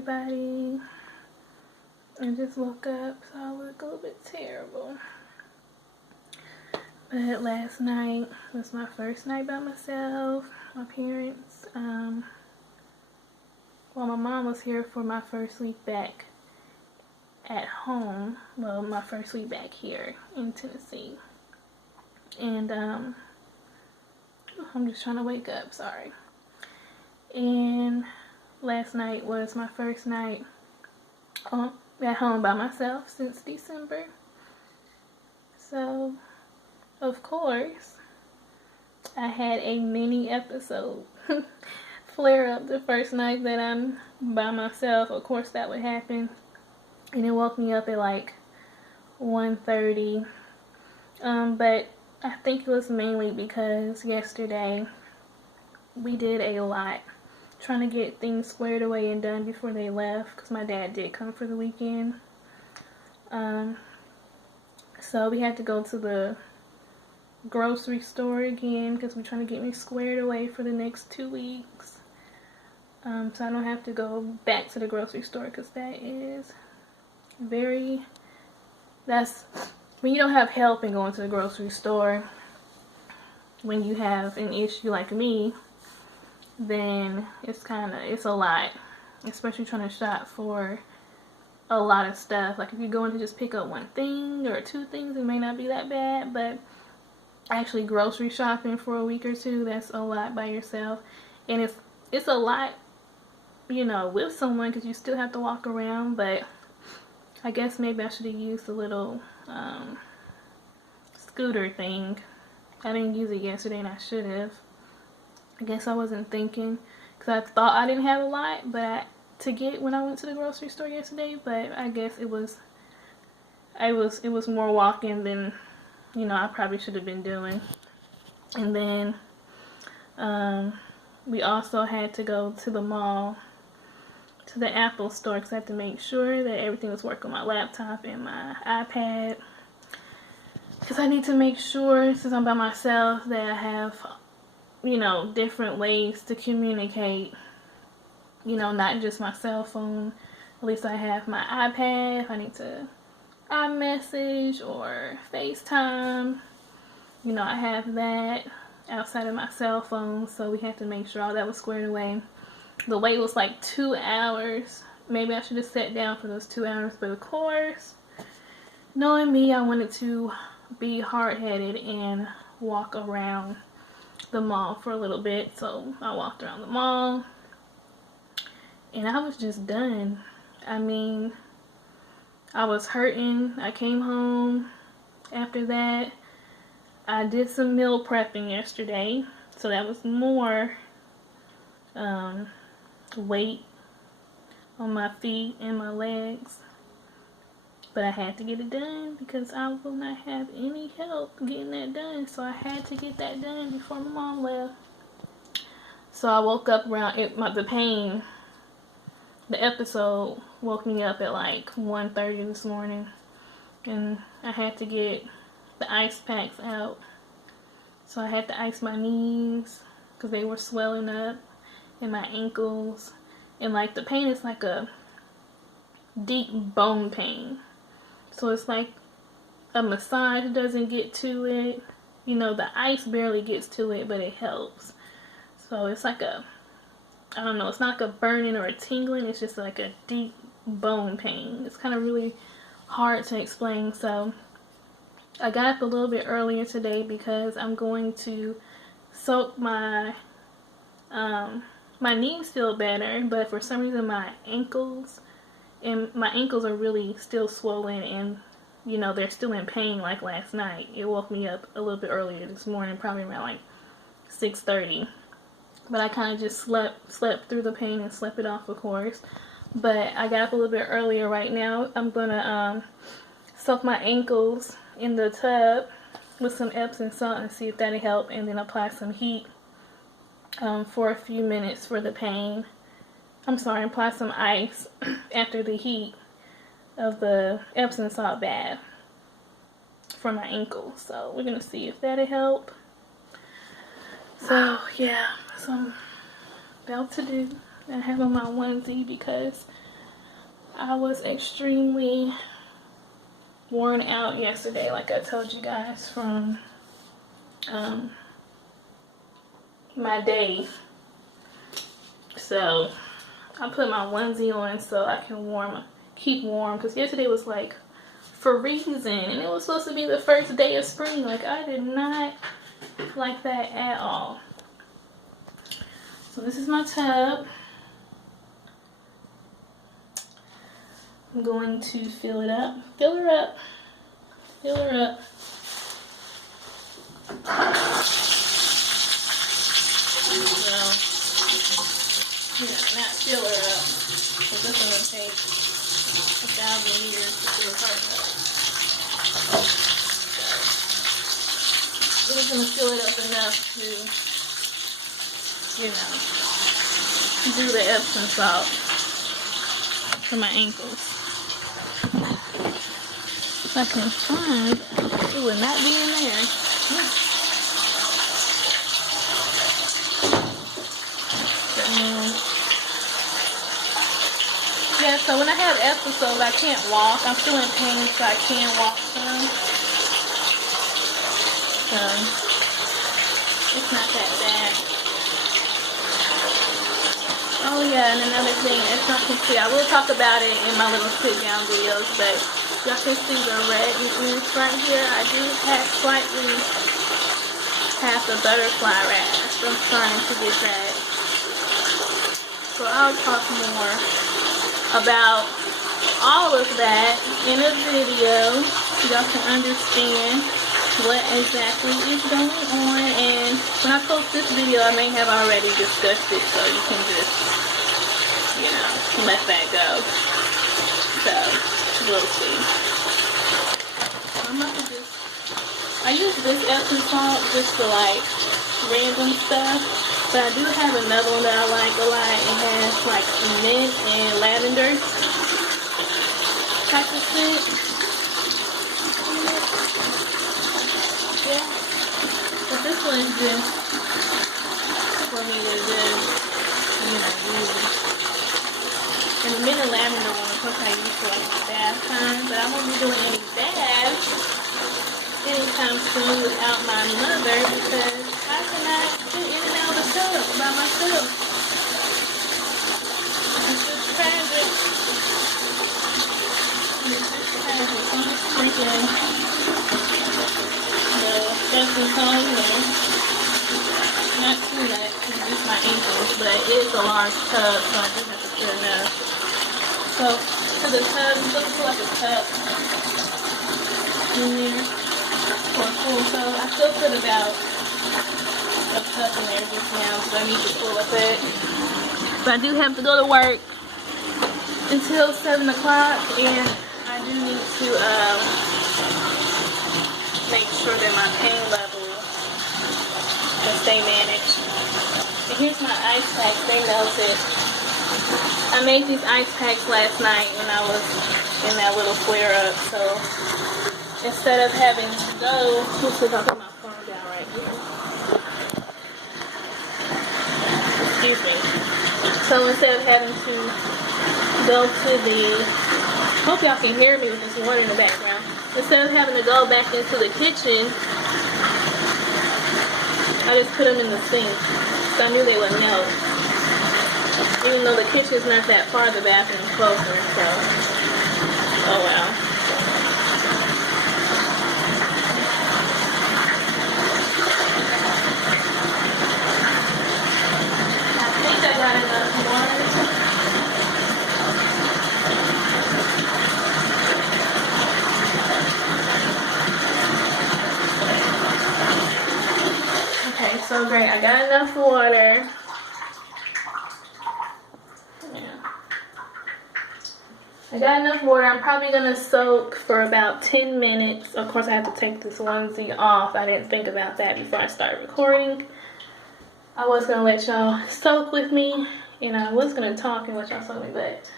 everybody. I just woke up, so I look a little bit terrible. But last night was my first night by myself. My parents, my mom was here for my first week back at home. Well, my first week back here in Tennessee. And, I'm just trying to wake up, sorry. And last night was my first night at home by myself since December. So, of course, I had a mini episode flare up the first night that I'm by myself. Of course, that would happen. And it woke me up at like 1:30. But I think it was mainly because yesterday we did a lot trying to get things squared away and done before they left, because my dad did come for the weekend. So we had to go to the grocery store again because we're trying to get me squared away for the next 2 weeks. So I don't have to go back to the grocery store, because that is when you don't have help in going to the grocery store, when you have an issue like me, then it's a lot, especially trying to shop for a lot of stuff. Like if you're going to just pick up one thing or two things, it may not be that bad, but actually grocery shopping for a week or two, that's a lot by yourself. And it's a lot, with someone, because you still have to walk around. But I guess maybe I should have used a little scooter thing. I didn't use it yesterday, and I should have. I guess I wasn't thinking, because I thought I didn't have a lot to get when I went to the grocery store yesterday. But I guess it was more walking than I probably should have been doing. And then we also had to go to the mall, to the Apple store, because I had to make sure that everything was working on my laptop and my iPad. Because I need to make sure, since I'm by myself, that I have, different ways to communicate. Not just my cell phone. At least I have my iPad. If I need to iMessage or FaceTime, I have that outside of my cell phone. So we had to make sure all that was squared away. The wait was like 2 hours. Maybe I should have sat down for those 2 hours, but of course, knowing me, I wanted to be hard-headed and walk around the mall for a little bit. So I walked around the mall, and I was just done. I mean, I was hurting. I came home after that. I did some meal prepping yesterday, so that was more weight on my feet and my legs. But I had to get it done because I will not have any help getting that done. So I had to get that done before my mom left. So I woke up around the episode woke me up at like 1:30 this morning. And I had to get the ice packs out. So I had to ice my knees because they were swelling up, and my ankles. And like the pain is like a deep bone pain. So it's like a massage doesn't get to it. The ice barely gets to it, but it helps. So it's like I don't know, it's not like a burning or a tingling. It's just like a deep bone pain. It's kind of really hard to explain. So I got up a little bit earlier today because I'm going to soak my knees feel better, but for some reason my ankles are really still swollen, and they're still in pain like last night. It woke me up a little bit earlier this morning, probably around like 6:30. But I kind of just slept through the pain and slept it off, of course. But I got up a little bit earlier right now. I'm gonna soak my ankles in the tub with some Epsom salt and see if that'll help, and then apply some heat for a few minutes for the pain. Apply some ice after the heat of the Epsom salt bath for my ankles. So we're gonna see if that'll help. So yeah, so I'm about to do. I have on my onesie because I was extremely worn out yesterday, like I told you guys, from my day. So I put my onesie on so I can keep warm, because yesterday was like freezing and it was supposed to be the first day of spring. Like, I did not like that at all. So this is my tub. I'm going to fill it up. Fill her up. Fill her up. So, not fill her up, because this is going to take 1,000 years to fill her up. So, we're just going to fill it up enough to, do the Epsom salt for my ankles. If I can find, it would not be in there. Yeah, so when I have episodes, I can't walk. I'm still in pain, so I can't walk some. So, it's not that bad. Oh yeah, and another thing, as y'all can see, I will talk about it in my little sit-down videos, but y'all can see the redness right here. I do slightly have the butterfly rash. I'm starting to get that. So I'll talk more about all of that in a video so y'all can understand what exactly is going on. And when I post this video, I may have already discussed it, so you can just, let that go. So, we'll see. I'm about to I use this Epsom salt just for like random stuff, but I do have another one that I like a lot. It has like mint and lavender type of scent. Yeah, but this one is just for me to just, use. And the mint and lavender one, of course, I use for like bath time, but I won't be doing any baths anytime soon without my mother, because I cannot get in and out of the tub by myself. It's just tragic. It's just tragic. I'm just drinking the Epsom salt, not too much, because it's my ankles, but it is a large tub, so I do have to put enough. So, for the tub, you look for like a cup in there. For a full tub. I still put about a cup in there just now, so I need to pull up it. But I do have to go to work until 7 o'clock, and I do need to make sure that my pain level can stay managed. And here's my ice packs. They melted. I made these ice packs last night when I was in that little flare up, so instead of having to go, let's see if I put my phone down right here. Excuse me. So instead of having to go to hope y'all can hear me with this water in the background. Instead of having to go back into the kitchen, I just put them in the sink. So I knew they would melt. Even though the kitchen's not that far, the bathroom's closer, so, oh well. I think I got enough water. Okay, so great. I got enough water. I got enough water. I'm probably going to soak for about 10 minutes. Of course, I have to take this onesie off. I didn't think about that before I started recording. I was going to let y'all soak with me, and I was going to talk and let y'all soak me, but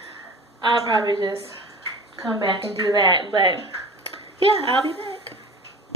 I'll probably just come back and do that. But, yeah, I'll be back.